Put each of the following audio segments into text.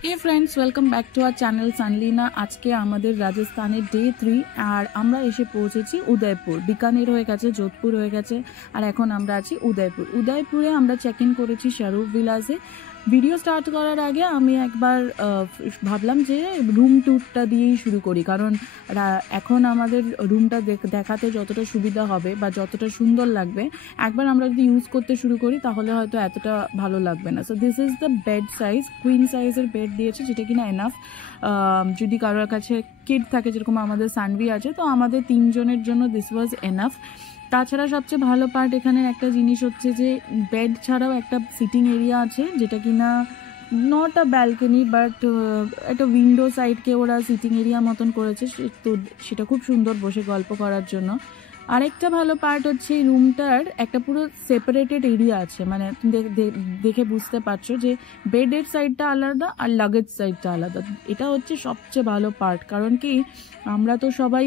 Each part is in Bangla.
Hey friends welcome back to our channel सनलीना। आज के आमादेर राजस्थान डे 3 और आमरा एसे पौঁছেছি उदयपुर। बीकानेर হয়ে গেছে, जोधपुर হয়ে গেছে আর এখন আমরা আছি উদয়পুর। উদয়পুরে আমরা চেক ইন করেছি স্বরূপ ভিলাসে। ভিডিও স্টার্ট করার আগে আমি একবার ভাবলাম যে রুম ট্যুরটা দিয়েই শুরু করি, কারণ এখন আমাদের রুমটা দেখাতে যতটা সুবিধা হবে বা যতটা সুন্দর লাগবে, একবার আমরা যদি ইউজ করতে শুরু করি তাহলে হয়তো এতটা ভালো লাগবে না। So this is the bed size, queen সাইজের বেড দিয়েছে, যেটা কিনা এনাফ। যদি কারোর কাছে কিড থাকে, যেরকম আমাদের সানভি আছে, তো আমাদের 3 জনের জন্য দিস ওয়াজ এনাফ। তাছাড়া সবচেয়ে ভালো পার্ট এখানের একটা জিনিস হচ্ছে যে বেড ছাড়াও একটা সিটিং এরিয়া আছে, যেটা কিনা নট আ ব্যালকনি বাট একটা উইন্ডো সাইডকে ওরা সিটিং এরিয়া মতন করেছে, তো সেটা খুব সুন্দর বসে গল্প করার জন্য। আরেকটা ভালো পার্ট হচ্ছে এই রুমটার একটা পুরো সেপারেটেড এরিয়া আছে, মানে দেখে বুঝতে পারছো যে বেডের সাইডটা আলাদা আর লাগেজ সাইডটা আলাদা। এটা হচ্ছে সবচেয়ে ভালো পার্ট, কারণ কি আমরা তো সবাই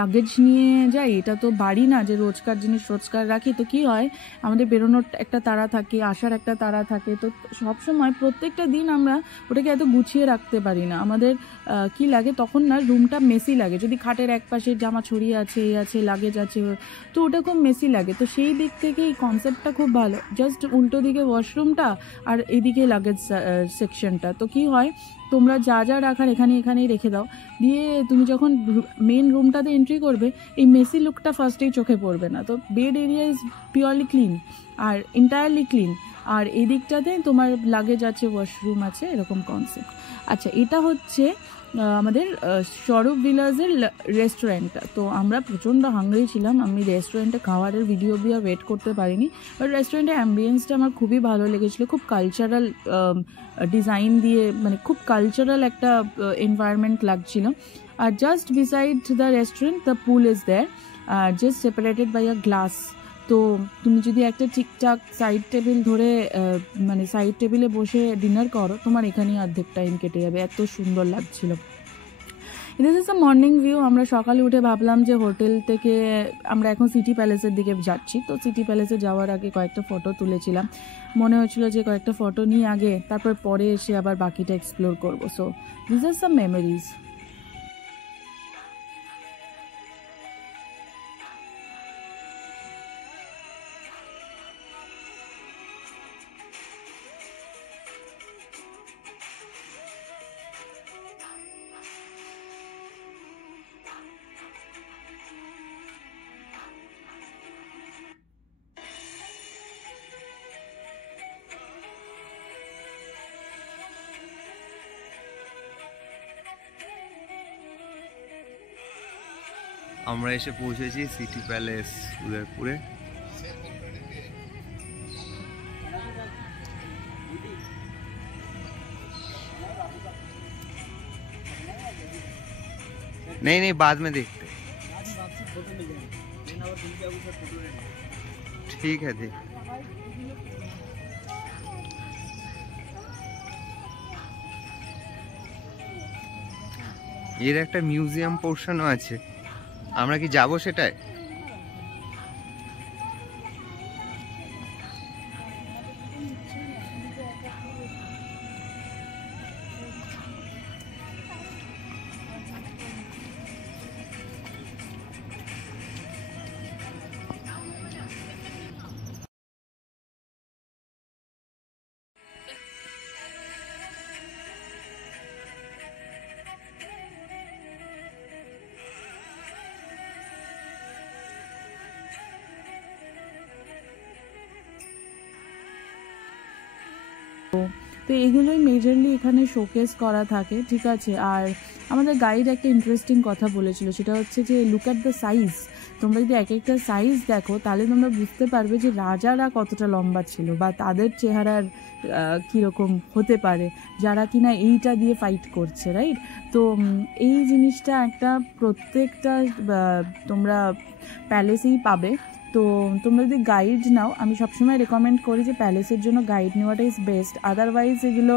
লাগেজ নিয়ে যাই, এটা তো বাড়ি না যে রোজকার জিনিস রোজকার রাখি। তো কি হয়, আমাদের বেরোনোর একটা তাড়া থাকে, আসার একটা তাড়া থাকে, তো সবসময় প্রত্যেকটা দিন আমরা ওটাকে এত গুছিয়ে রাখতে পারি না। আমাদের কি লাগে তখন না, রুমটা মেসি লাগে। যদি খাটের এক পাশে জামা ছড়িয়ে আছে, এই আছে, লাগেজ আছে, তো ওটা খুব মেসি লাগে। তো সেই দিক থেকে এই কনসেপ্টটা খুব ভালো। জাস্ট উল্টো দিকে ওয়াশরুমটা আর এদিকে লাগেজ সেকশনটা। তো কি হয়, তোমরা যা যা রাখার এখানেই রেখে দাও, দিয়ে তুমি যখন মেন রুমটাতে এন্ট্রি করবে, এই মেসি লুকটা ফার্স্টেই চোখে পড়বে না। তো bed area is purely clean আর এন্টায়ারলি ক্লিন, আর এই দিকটাতে তোমার লাগেজ আছে, ওয়াশরুম আছে, এরকম কনসেপ্ট। আচ্ছা, এটা হচ্ছে আমাদের স্বরূপ ভিলাসের রেস্টুরেন্টটা। তো আমরা প্রচণ্ড হাংরি ছিলাম, আমি রেস্টুরেন্টে খাবারের ভিডিও দিয়ে ওয়েট করতে পারিনি, বাট রেস্টুরেন্টের অ্যাম্বিয়েন্সটা আমার খুবই ভালো লেগেছিলো। খুব কালচারাল ডিজাইন দিয়ে, মানে খুব কালচারাল একটা এনভায়রনমেন্ট লাগছিল। আর just beside the restaurant the pool is there, just separated by a glass. তো তুমি যদি একটা ঠিকঠাক সাইড টেবিল ধরে মানে সাইড টেবিলে বসে ডিনার করো, তোমার এখানেই অর্ধেক টাইম কেটে যাবে, এত সুন্দর লাগছিল। This is a morning view. আমরা সকালে উঠে ভাবলাম যে হোটেল থেকে আমরা এখন সিটি প্যালেসের দিকে যাচ্ছি, তো সিটি প্যালেসে যাওয়ার আগে কয়েকটা ফটো তুলেছিলাম। মনে হচ্ছিল যে কয়েকটা ফটো নিয়ে আগে, তারপর পরে এসে আবার বাকিটা এক্সপ্লোর করবো। So this are some memories. আমরা এসে পৌঁছেছি সিটি প্যালেস উদয়পুরে। नहीं बाद में देखते, ठीक है देख। এর একটা মিউজিয়াম পোর্শনও আছে, আমরা কি যাবো সেটাই? তো এগুলোই মেজরলি এখানে শোকেস করা থাকে, ঠিক আছে। আর আমাদের গাইড একটা ইন্টারেস্টিং কথা বলেছিল, সেটা হচ্ছে যে লুক অ্যাট দ্য সাইজ। তোমরা যদি এক একটা সাইজ দেখো, তাহলে তোমরা বুঝতে পারবে যে রাজারা কতটা লম্বা ছিল বা তাদের চেহারার কীরকম হতে পারে, যারা কিনা এইটা দিয়ে ফাইট করছে, রাইট। তো এই জিনিসটা একটা প্রত্যেকটা তোমরা প্যালেসেই পাবে। তো তোমরা যদি গাইড নাও, আমি সবসময় রেকমেন্ড করি যে প্যালেসের জন্য গাইড নেওয়াটা ইজ বেস্ট। আদারওয়াইজ এগুলো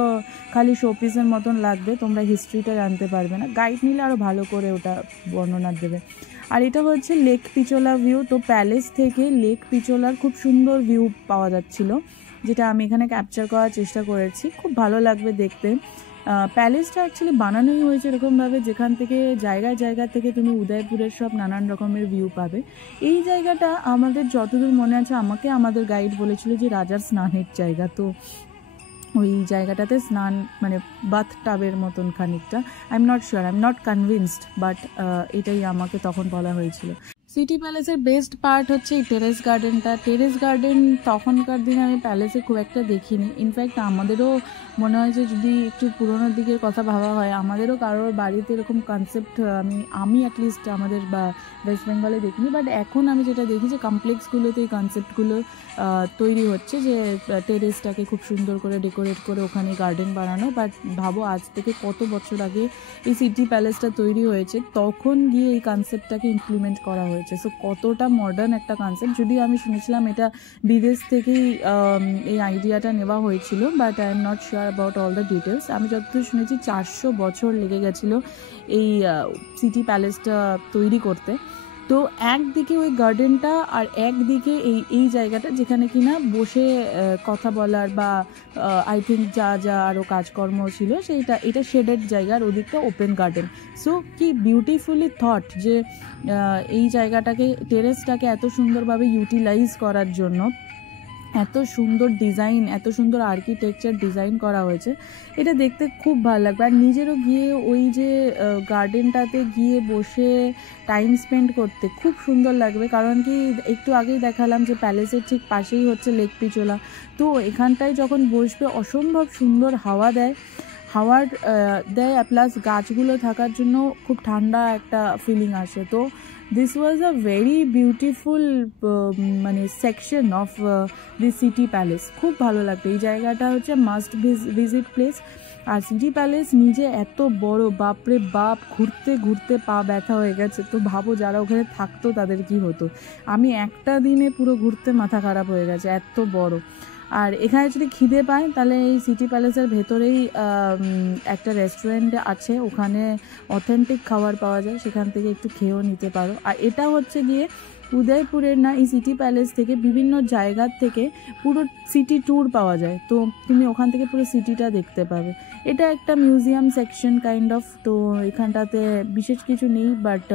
খালি শোপিসের মতন লাগবে, তোমরা হিস্ট্রিটা জানতে পারবে না। গাইড নিলে আরও ভালো করে ওটা বর্ণনা দেবে। আর এটা হচ্ছে লেক পিচোলা ভিউ। তো প্যালেস থেকে লেক পিচোলার খুব সুন্দর ভিউ পাওয়া যাচ্ছিল, যেটা আমি এখানে ক্যাপচার করার চেষ্টা করেছি। খুব ভালো লাগবে দেখতে। প্যালেসটা অ্যাকচুয়ালি বানানোই হয়েছে এরকমভাবে যেখান থেকে জায়গা থেকে তুমি উদয়পুরের সব নানান রকমের ভিউ পাবে। এই জায়গাটা আমাদের যতদূর মনে আছে আমাকে আমাদের গাইড বলেছিল যে রাজার স্নানের জায়গা, তো ওই জায়গাটাতে স্নান মানে বাথ টাবের মতন খানিকটা, I am not sure, I am not convinced, but এটাই আমাকে তখন বলা হয়েছিল। সিটি প্যালেসের বেস্ট পার্ট হচ্ছে এই টেরেস গার্ডেনটা। টেরেস গার্ডেন তখনকার দিনে আমি প্যালেসে খুব একটা দেখিনি। ইনফ্যাক্ট আমাদেরও মনে হয় যে যদি একটু পুরোনোর দিকের কথা ভাবা হয়, আমাদেরও কারোর বাড়িতে এরকম কনসেপ্ট আমি অ্যাটলিস্ট আমাদের বা ওয়েস্ট বেঙ্গলে দেখিনি, বাট এখন আমি যেটা দেখি যে কমপ্লেক্সগুলোতে এই কনসেপ্টগুলো তৈরি হচ্ছে যে টেরেসটাকে খুব সুন্দর করে ডেকোরেট করে ওখানে গার্ডেন বানানো। বাট ভাবো আজ থেকে কত বছর আগে এই সিটি প্যালেসটা তৈরি হয়েছে, তখন গিয়ে এই কনসেপ্টটাকে ইমপ্লিমেন্ট করা হয়েছে। সো কতটা মডার্ন একটা কনসেপ্ট, যদিও আমি শুনেছিলাম এটা বিদেশ থেকেই এই আইডিয়াটা নেওয়া হয়েছিল, but I am not sure about all the details. আমি যতদূর শুনেছি 400 বছর লেগে গেছিলো এই সিটি প্যালেসটা তৈরি করতে। তো একদিকে ওই গার্ডেনটা আর একদিকে এই জায়গাটা যেখানে কিনা বসে কথা বলার বা আই থিঙ্ক যা আরও কাজকর্ম ছিল এটা শেডেড জায়গা, আর ওদিকটা ওপেন গার্ডেন। সো কি বিউটিফুলি থট যে এই জায়গাটাকে টেরেসটাকে এত সুন্দরভাবে ইউটিলাইজ করার জন্য এত সুন্দর ডিজাইন, এত সুন্দর আর্কিটেকচার ডিজাইন করা হয়েছে, এটা দেখতে খুব ভালো লাগবে। আর নিজেরও গিয়ে ওই যে গার্ডেনটাতে গিয়ে বসে টাইম স্পেন্ড করতে খুব সুন্দর লাগবে। কারণ কি একটু আগেই দেখালাম যে প্যালেসের ঠিক পাশেই হচ্ছে লেক পিচোলা, তো এখানটায় যখন বসবে অসম্ভব সুন্দর হাওয়া দেয় প্লাস গাছগুলো থাকার জন্য খুব ঠান্ডা একটা ফিলিং আসে। তো this was a very beautiful মানে section of the city palace. খুব ভালো লাগবে, এই জায়গাটা হচ্ছে মাস্ট ভিজিট প্লেস। আর সিটি প্যালেস নিজে এত বড়, বাপরে বাপ, ঘুরতে ঘুরতে পা ব্যথা হয়ে গেছে। তো ভাবো যারা ওখানে থাকতো তাদের কি হতো। আমি একটা দিনে পুরো ঘুরতে মাথা খারাপ হয়ে গেছে, এত বড়। আর এখানে যদি খিদে পায় তাহলে এই সিটি প্যালেসের ভেতরেই একটা রেস্টুরেন্ট আছে, ওখানে অথেন্টিক খাবার পাওয়া যায়, সেখান থেকে একটু খেয়েও নিতে পারো। আর এটা হচ্ছে গিয়ে উদয়পুরের না, এই সিটি প্যালেস থেকে বিভিন্ন জায়গার থেকে পুরো সিটি ট্যুর পাওয়া যায়, তো তুমি ওখান থেকে পুরো সিটিটা দেখতে পাবে। এটা একটা মিউজিয়াম সেকশন কাইন্ড অফ, তো এখানটাতে বিশেষ কিছু নেই, বাট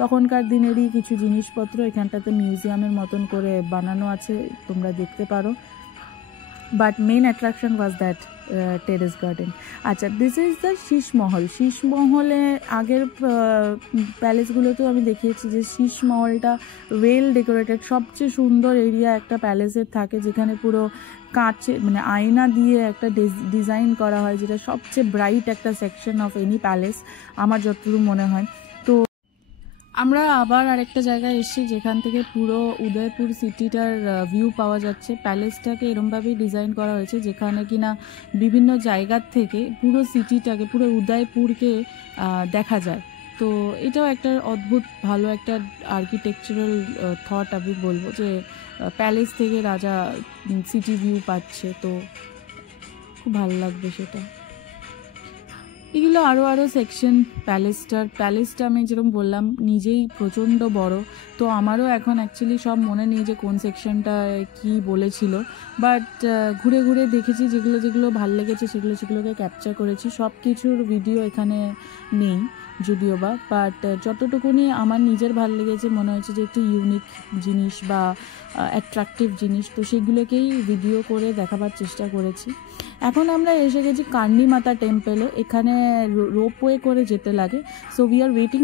তখনকার দিনেরই কিছু জিনিসপত্র এখানটাতে মিউজিয়ামের মতন করে বানানো আছে, তোমরা দেখতে পারো। But main attraction was that terrace garden. আচ্ছা, দিস ইজ দ্য শীষমহল। শীষমহলে আগের প্যালেসগুলোতেও আমি দেখিয়েছি যে শীষমহলটা ওয়েল ডেকোরেটেড, সবচেয়ে সুন্দর এরিয়া একটা প্যালেসের থাকে, যেখানে পুরো কাঁচে মানে আয়না দিয়ে একটা ডিজাইন করা হয়, যেটা সবচেয়ে ব্রাইট একটা সেকশন অফ এনি প্যালেস আমার যতটুকু মনে হয়। তো আমরা আবার আরেকটা জায়গায় এসেছি যেখান থেকে পুরো উদয়পুর সিটিটার ভিউ পাওয়া যাচ্ছে। প্যালেসটাকে এরমভাবেই ডিজাইন করা হয়েছে যেখানে কিনা বিভিন্ন জায়গার থেকে পুরো সিটিটাকে, পুরো উদয়পুরকে দেখা যায়। তো এটাও একটা অদ্ভুত ভালো একটা আর্কিটেকচারাল থট আমি বলবো, যে প্যালেস থেকে রাজা সিটি ভিউ পাচ্ছে, তো খুব ভালো লাগবে সেটা। এগুলো আরও সেকশন প্যালেসটা আমি যেরকম বললাম নিজেই প্রচণ্ড বড়, তো আমারও এখন অ্যাকচুয়ালি সব মনে নেই যে কোন সেকশনটা কি বলেছিল, বাট ঘুরে ঘুরে দেখেছি, যেগুলো ভালো লেগেছে সেগুলোকে ক্যাপচার করেছি। সব কিছুর ভিডিও এখানে নেই যদিও বা, বাট যতটুকুনি আমার নিজের ভালো লেগেছে মনে হয়েছে যে একটু ইউনিক জিনিস বা অ্যাট্রাকটিভ জিনিস, তো সেগুলোকেই ভিডিও করে দেখাবার চেষ্টা করেছি। এখন আমরা এসে গেছি কার্নি মাতা টেম্পলে, এখানে রোপওয়ে করে যেতে লাগে। So we are waiting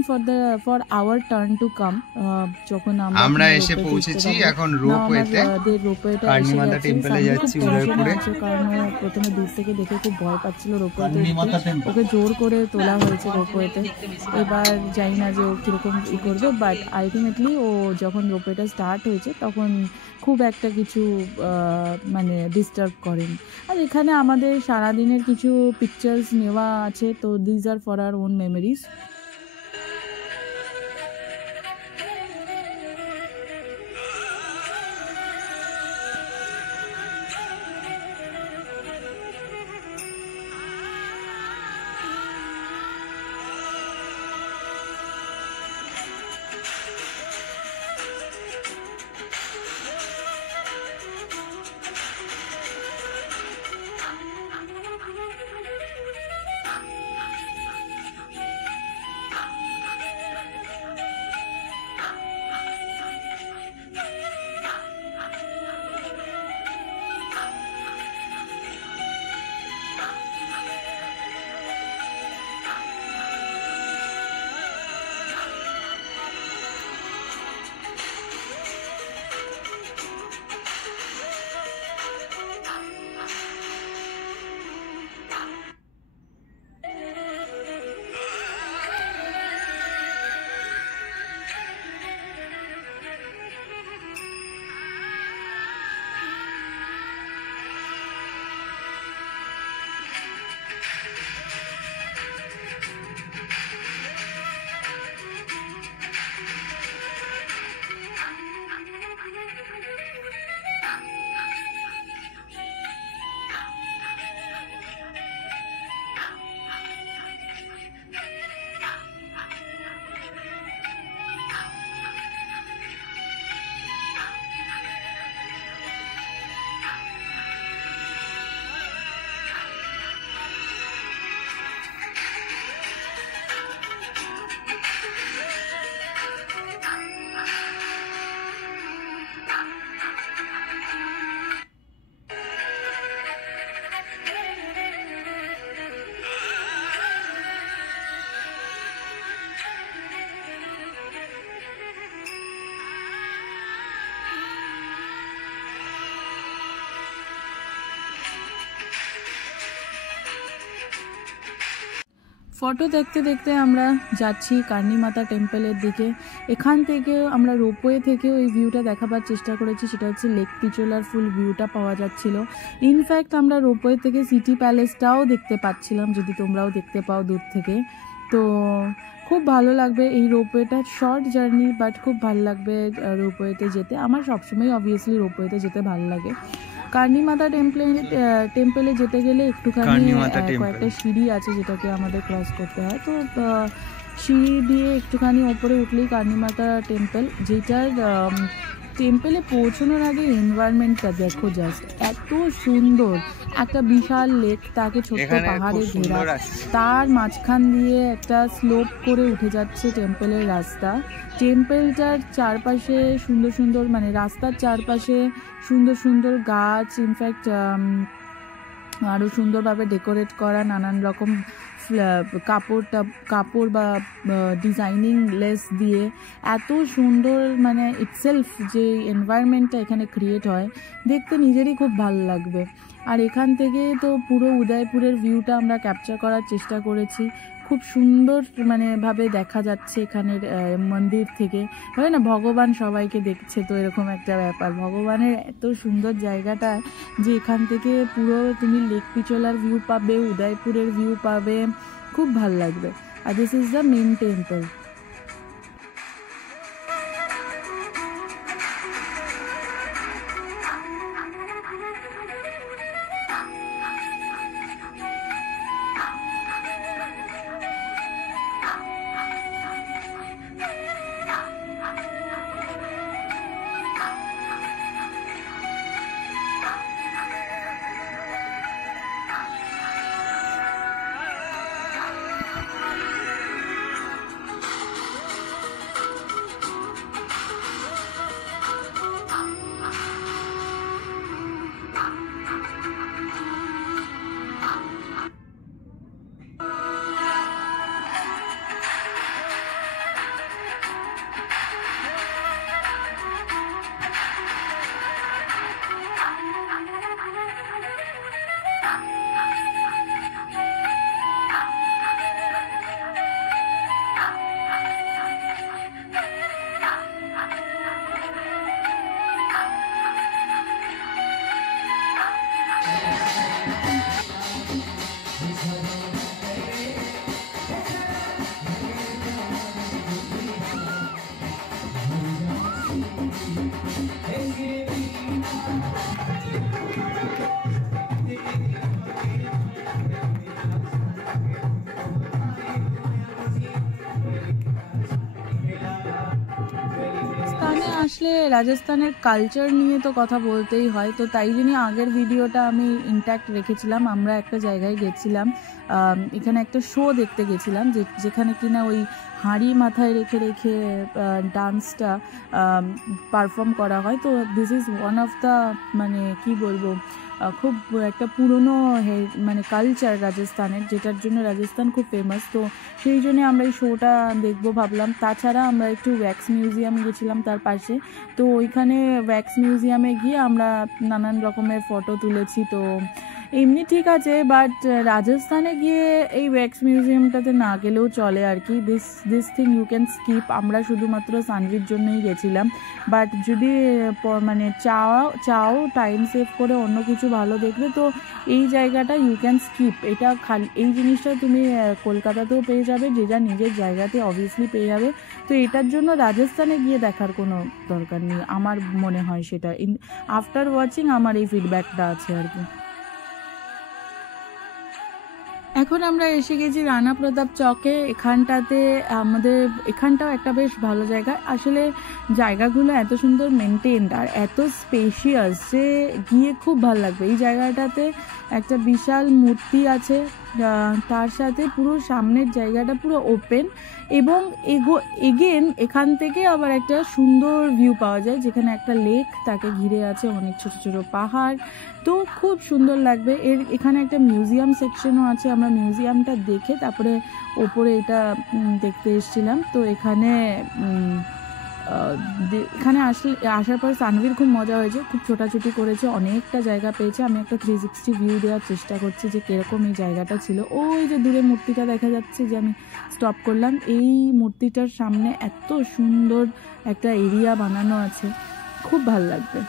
for our turn to come. যখন আমরা এসে পৌঁছেছি এখন রোপওয়েতে, কার্নি মাতা টেম্পলে যাচ্ছি উদয়পুরে। কারণ প্রথমে দূর থেকে দেখে খুব ভয় পাচ্ছিল রোপওয়েতে, ওকে জোর করে তোলা হয়েছে রোপওয়েতে। এবার জানি না যে ও কীরকম ই করবে, বাট আলটিমেটলি ও যখন রোপওয়েটা স্টার্ট হয়েছে তখন খুব একটা কিছু মানে ডিস্টার্ব করেনি। আর এখানে আমাদের সারাদিনের কিছু পিকচার্স নেওয়া আছে, তো these are for our own memories. Photo দেখতে দেখতে আমরা যাচ্ছি কার্নিমাতা টেম্পলের দিকে। এখান থেকে আমরা রোপওয়ে থেকে ওই ভিউটা দেখাবার চেষ্টা করেছি, সেটা হচ্ছে লেক পিচোলার ফুল ভিউটা পাওয়া যাচ্ছিল। ইনফ্যাক্ট আমরা রোপওয়ে থেকে সিটি প্যালেসটাও দেখতে পাচ্ছিলাম, যদি তোমরাও দেখতে পাও দূর থেকে। তো খুব ভালো লাগবে এই রোপওয়েটা, শর্ট জার্নি বাট খুব ভালো লাগবে রোপওয়েতে যেতে। আমার সবসময় অবভিয়াসলি রোপওয়েতে যেতে ভালো লাগে। কার্নিমাতা টেম্পলে যেতে গেলে একটুখানি কয়েকটা সিঁড়ি আছে যেটাকে আমাদের ক্রস করতে হয়। তো সিঁড়ি দিয়ে একটুখানি ওপরে উঠলেই কার্নিমাতা টেম্পল, যেটার টেম্পলে পৌঁছানোর আগে এনভায়রনমেন্টটা দেখো, জাস্ট এত সুন্দর। একটা বিশাল লেক, তাকে ছোট্ট পাহাড়ে ঘেরা, তার মাঝখান দিয়ে একটা স্লোপ করে উঠে যাচ্ছে টেম্পলের রাস্তা। টেম্পলটার চারপাশে সুন্দর সুন্দর, মানে রাস্তার চারপাশে সুন্দর সুন্দর গাছ, ইনফ্যাক্ট আরও সুন্দরভাবে ডেকোরেট করা নানান রকম কাপড় বা ডিজাইনিং লেস দিয়ে এত সুন্দর, মানে ইটসেলফ যে এনভায়রনমেন্টটা এখানে ক্রিয়েট হয় দেখতে নিজেরই খুব ভালো লাগবে। আর এখান থেকে তো পুরো উদয়পুরের ভিউটা আমরা ক্যাপচার করার চেষ্টা করেছি। খুব সুন্দর ভাবে দেখা যাচ্ছে এখানের মন্দির থেকে, হয় না ভগবান সবাইকে দেখছে, তো এরকম একটা ব্যাপার। ভগবানের এত সুন্দর জায়গাটা যে এখান থেকে পুরো তুমি লেক পিচোলার ভিউ পাবে, উদয়পুরের ভিউ পাবে, খুব ভাল লাগবে। আর this is the main temple. আসলে রাজস্থানের কালচার নিয়ে তো কথা বলতেই হয়, তো তাই জন্য আগের ভিডিওটা আমি ইনট্যাক্ট রেখেছিলাম। আমরা একটা জায়গায় গেছিলাম, এখানে একটা শো দেখতে গেছিলাম, যেখানে কিনা ওই হাঁড়ি মাথায় রেখে রেখে ডান্সটা পারফর্ম করা হয়। তো this is one of the, কি বলবো, খুব একটা পুরনো কালচার রাজস্থানের, যেটার জন্য রাজস্থান খুব ফেমাস। তো সেই জন্য আমরা এই শোটা দেখবো ভাবলাম। তাছাড়া আমরা একটু ওয়্যাক্স মিউজিয়াম গেছিলাম তার পাশে, তো ওইখানে ওয়্যাক্স মিউজিয়ামে গিয়ে আমরা নানান রকমের ফটো তুলেছি। তো এমনি ঠিক আছে, বাট রাজস্থানে গিয়ে এই ওয়্যাক্স মিউজিয়ামটাতে না গেলেও চলে আর কি। This thing you can skip. আমরা শুধুমাত্র সানভির জন্যই গেছিলাম, বাট যদি চাও টাইম সেভ করে অন্য কিছু ভালো দেখবে, তো এই জায়গাটা ইউ ক্যান স্কিপ। এটা এই জিনিসটা তুমি কলকাতাতেও পেয়ে যাবে, যে যা নিজের জায়গাতে অবভিয়াসলি পেয়ে যাবে। তো এটার জন্য রাজস্থানে গিয়ে দেখার কোনো দরকার নেই, আমার মনে হয়। সেটা আফটার ওয়াচিং আমার এই ফিডব্যাকটা আছে আর কি। এখন আমরা এসে গেছি রানা প্রতাপ চকে। এখানটাও একটা বেশ ভালো জায়গা। আসলে জায়গাগুলো এত সুন্দর মেনটেন্ড আর এত স্পেশিয়াস যে গিয়ে খুব ভালো লাগবে। এই জায়গাটাতে একটা বিশাল মূর্তি আছে, তার সাথে পুরো সামনের জায়গাটা পুরো ওপেন, এবং এখান থেকে আবার একটা সুন্দর ভিউ পাওয়া যায়, যেখানে একটা লেক, তাকে ঘিরে আছে অনেক ছোট ছোট পাহাড়। তো খুব সুন্দর লাগবে। এখানে একটা মিউজিয়াম সেকশনও আছে, আমরা মিউজিয়ামটা দেখে তারপরে ওপরে এটা দেখতে এসেছিলাম। তো এখানে এখানে আসার পর সানভীর খুব মজা হয়েছে, খুব ছোটাছুটি করেছে, অনেকটা জায়গা পেয়েছে। আমি একটা 360 ভিউ দেওয়ার চেষ্টা করছি যে কীরকম এই জায়গাটা ছিল। ওই যে দূরে মূর্তিটা দেখা যাচ্ছে যে আমি স্টপ করলাম, এই মূর্তিটার সামনে এত সুন্দর একটা এরিয়া বানানো আছে, খুব ভালো লাগবে।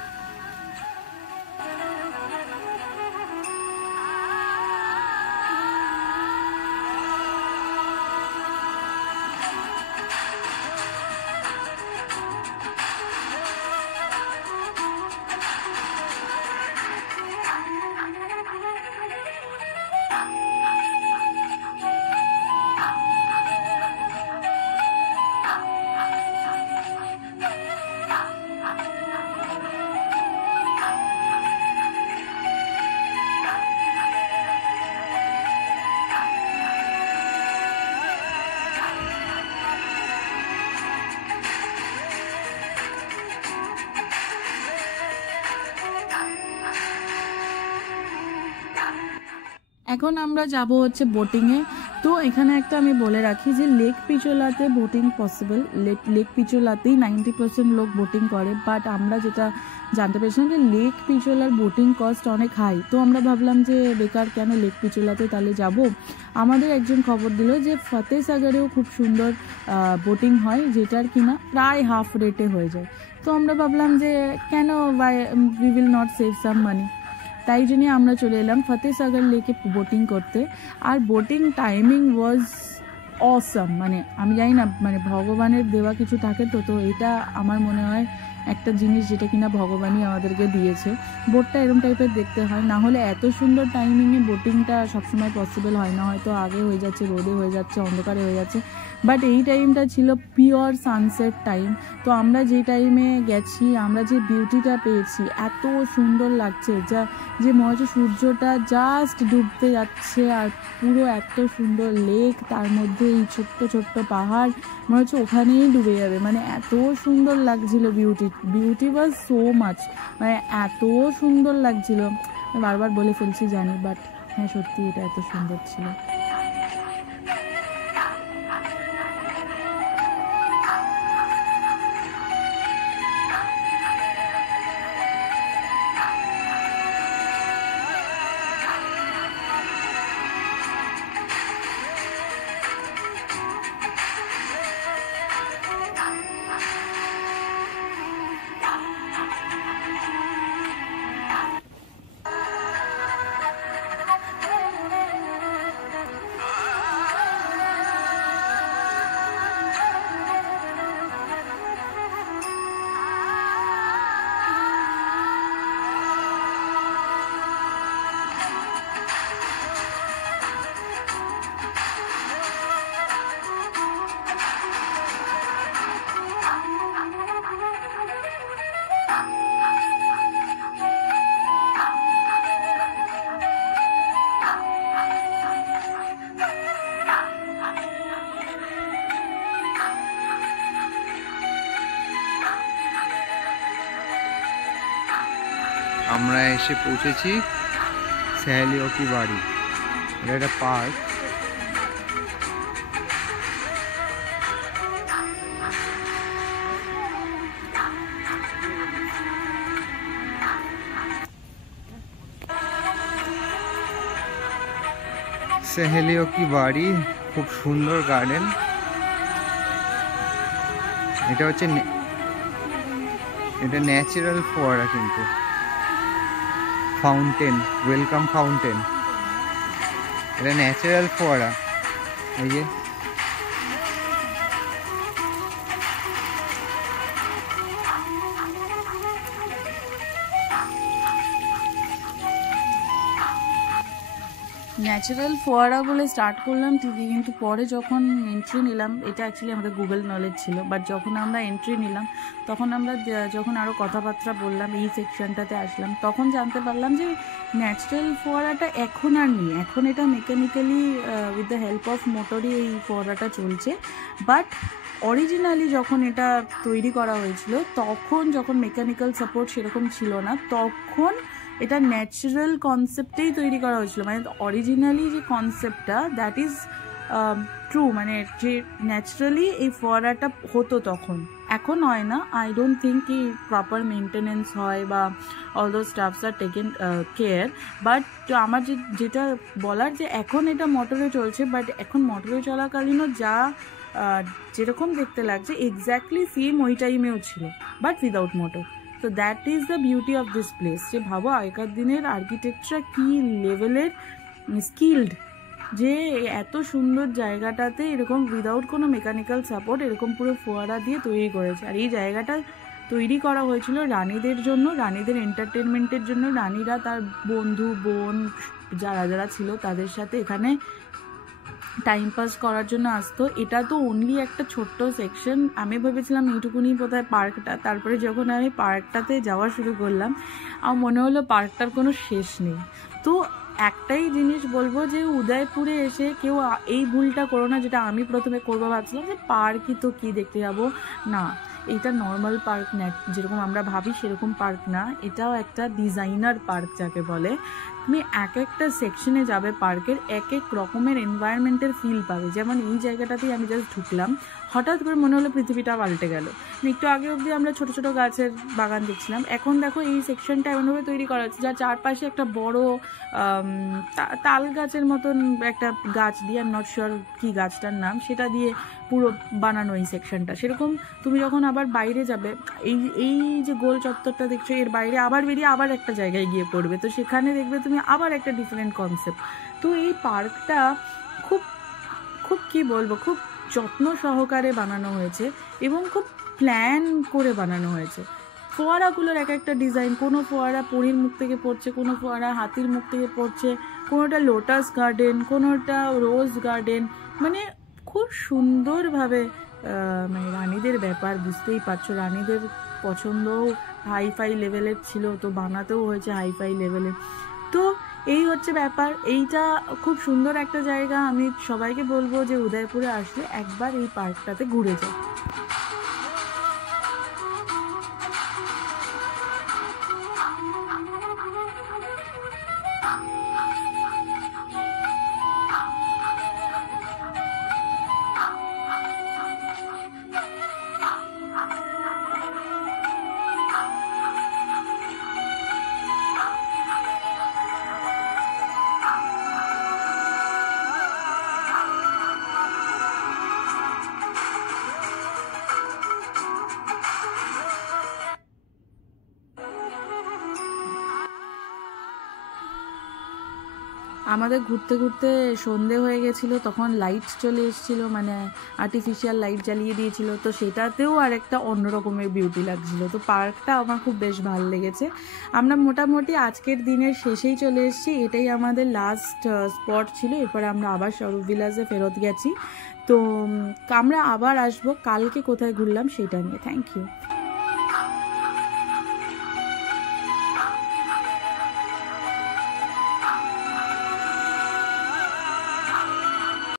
এখন আমরা যাব হচ্ছে বোটিংয়ে। তো এখানে একটা আমি বলে রাখি যে লেক পিচোলাতে বোটিং পসিবল, লেক পিচোলাতেই 90% লোক বোটিং করে। বাট আমরা যেটা জানতে পেরেছিলাম যে লেক পিচোলার বোটিং কস্ট অনেক হাই। তো আমরা ভাবলাম যে বেকার কেন লেক পিচোলাতে তাহলে যাব। আমাদের একজন খবর দিল যে ফতেসাগরেও খুব সুন্দর বোটিং হয়, যেটার কিনা প্রায় হাফ রেটে হয়ে যায়। তো আমরা ভাবলাম যে কেন we will not save some money, তাই জন্যে আমরা চলে এলাম ফতেসাগর লেকে বোটিং করতে। আর বোটিং টাইমিং ওয়াজ অসাম, মানে আমি জানি না, মানে ভগবানের দেওয়া কিছু থাকে তো এটা আমার মনে হয় একটা জিনিস যেটা কিনা ভগবানই আমাদেরকে দিয়েছে। বোটটা এরকম টাইপের দেখতে হয়, না হলে এত সুন্দর টাইমিংয়ে বোটিংটা সবসময় পসিবল হয় না, হয়তো আগে হয়ে যাচ্ছে, রোদে হয়ে যাচ্ছে, অন্ধকারে হয়ে যাচ্ছে। বাট এই টাইমটা ছিল পিওর সানসেট টাইম। তো আমরা যে টাইমে গেছি, আমরা যে বিউটিটা পেয়েছি, এত সুন্দর লাগছে, যে মনে হচ্ছে সূর্যটা জাস্ট ডুবতে যাচ্ছে, আর পুরো এত সুন্দর লেক, তার মধ্যে এই ছোট্ট ছোট্ট পাহাড়, মনে হচ্ছে ওখানেই ডুবে যাবে। মানে এত সুন্দর লাগছিল, বিউটি ওয়াজ সো মাচ, মানে এত সুন্দর লাগছিল। বারবার বলে ফেলছি জানি, বাট হ্যাঁ সত্যি এটা এত সুন্দর ছিল। আমরা এসে পৌঁছেছি সহেলিও কি বাড়ি। এটা একটা পার্ক। সহেলিও কি বাড়ি, খুব সুন্দর গার্ডেন। এটা হচ্ছে এটা ন্যাচারাল ফোয়ারা, কিন্তু ফাউন্টেন, ওয়েলকাম ফাউন্টেন, এটা ন্যাচারাল ফোয়ারা। এই যে ন্যাচারাল ফোয়ারা বলে স্টার্ট করলাম ঠিকই, কিন্তু পরে যখন এন্ট্রি নিলাম, এটা অ্যাকচুয়ালি আমাদের গুগল নলেজ ছিল, বাট যখন আমরা এন্ট্রি নিলাম, তখন আমরা যখন আরও কথাবার্তা বললাম, এই সেকশনটাতে আসলাম, তখন জানতে পারলাম যে ন্যাচারাল ফোয়ারাটা এখন আর নেই, এখন এটা mechanically with the help of মোটরই এই ফোয়ারাটা চলছে। বাট অরিজিনালি যখন এটা তৈরি করা হয়েছিল, তখন যখন মেকানিক্যাল সাপোর্ট সেরকম ছিল না, তখন এটা ন্যাচারাল কনসেপ্টেই তৈরি করা হয়েছিল। মানে অরিজিনালি যে কনসেপ্টটা, দ্যাট ইজ ট্রু, মানে যে ন্যাচারালি এই ফোয়ারাটা হতো তখন, এখন হয় না, আই ডোন্ট থিঙ্ক কি প্রপার মেনটেনেন্স হয় বা all those stuffs are taken care. But আমার যেটা বলার যে এখন এটা মোটরে চলছে, বাট এখন মোটরে চলাকালীনও যেরকম দেখতে লাগছে এক্স্যাক্টলি সেম ওই টাইমেও ছিল, বাট উইদাউট মোটর। তো that is the beauty of this place. যে ভাবো আগেকার দিনের আর্কিটেক্টরা কী লেভেলের স্কিল্ড, যে এত সুন্দর জায়গাটাতে এরকম উইদাউট কোনো মেকানিক্যাল সাপোর্ট এরকম পুরো ফোয়ারা দিয়ে তৈরি করেছে। আর এই জায়গাটা তৈরি করা হয়েছিল রানীদের জন্য, রানীদের এন্টারটেনমেন্টের জন্য। রানীরা তার বন্ধু বোন যারা ছিল তাদের সাথে এখানে টাইম পাস করার জন্য আসতো। এটা তো অনলি একটা ছোট্ট সেকশন, আমি ভেবেছিলাম এইটুকুনি বোধহয় পার্কটা। তারপরে যখন আমি পার্কটাতে যাওয়া শুরু করলাম আমার মনে হলো পার্কটার কোনো শেষ নেই। তো একটাই জিনিস বলবো যে উদয়পুরে এসে কেউ এই ভুলটা করো না, যেটা আমি প্রথমে করবো ভাবছিলাম যে পার্কই তো কী দেখতে যাবো। না, এটা নর্মাল পার্ক না, যেরকম আমরা ভাবি সেরকম পার্ক না, এটাও একটা ডিজাইনার পার্ক যাকে বলে। তুমি এক একটা সেকশনে যাবে পার্কের, এক এক রকমের এনভায়রনমেন্টের ফিল পাবে। যেমন এই জায়গাটাতেই আমি জাস্ট ঢুকলাম, হঠাৎ করে মনে হলো পৃথিবীটা পাল্টে গেল। একটু আগে অবধি আমরা ছোট ছোট গাছের বাগান দেখছিলাম, এখন দেখো এই সেকশনটা এমনভাবে তৈরি করা হচ্ছে যার চারপাশে একটা বড় তাল গাছের মতন একটা গাছ দিয়ে, আই এম নট শিওর কী গাছটার নাম, সেটা দিয়ে পুরো বানানো এই সেকশনটা। সেরকম তুমি যখন আবার বাইরে যাবে, এই যে গোল চত্বরটা দেখছো এর বাইরে আবার বেরিয়ে আবার একটা জায়গায় গিয়ে পড়বে, তো সেখানে দেখবে তুমি আবার একটা ডিফারেন্ট কনসেপ্ট। তো এই পার্কটা খুব খুব কী বলবো, খুব যত্ন সহকারে বানানো হয়েছে এবং খুব প্ল্যান করে বানানো হয়েছে। ফোয়ারাগুলোর এক একটা ডিজাইন, কোনো ফোয়ারা পরীর মুখ থেকে পড়ছে, কোনো ফোয়ারা হাতির মুখ থেকে পড়ছে, কোনোটা লোটাস গার্ডেন, কোনোটা রোজ গার্ডেন, মানে খুব সুন্দরভাবে মানে রানীদের ব্যাপার বুঝতেই পারছো, রানীদের পছন্দও হাইফাই লেভেলের ছিল, তো বানাতেও হয়েছে হাইফাই লেভেলের। তো এই হচ্ছে ব্যাপার, এইটা খুব সুন্দর একটা জায়গা। আমি সবাইকে বলবো যে উদয়পুরে আসলে একবার এই পার্কটাতে ঘুরে যাও। আমাদের ঘুরতে ঘুরতে সন্ধে হয়ে গেছিলো, তখন লাইট চলে এসেছিলো, মানে আর্টিফিশিয়াল লাইট জ্বালিয়ে দিয়েছিল, তো সেটাতেও আর একটা অন্যরকমের বিউটি লাগছিলো। তো পার্কটা আমার খুব বেশ ভালো লেগেছে। আমরা মোটামুটি আজকের দিনের শেষেই চলে এসেছি, এটাই আমাদের লাস্ট স্পট ছিল। এরপরে আমরা আবার স্বরূপ ভিলাজে ফেরত গেছি। তো আমরা আবার আসবো কালকে কোথায় ঘুরলাম সেটা নিয়ে। Thank you.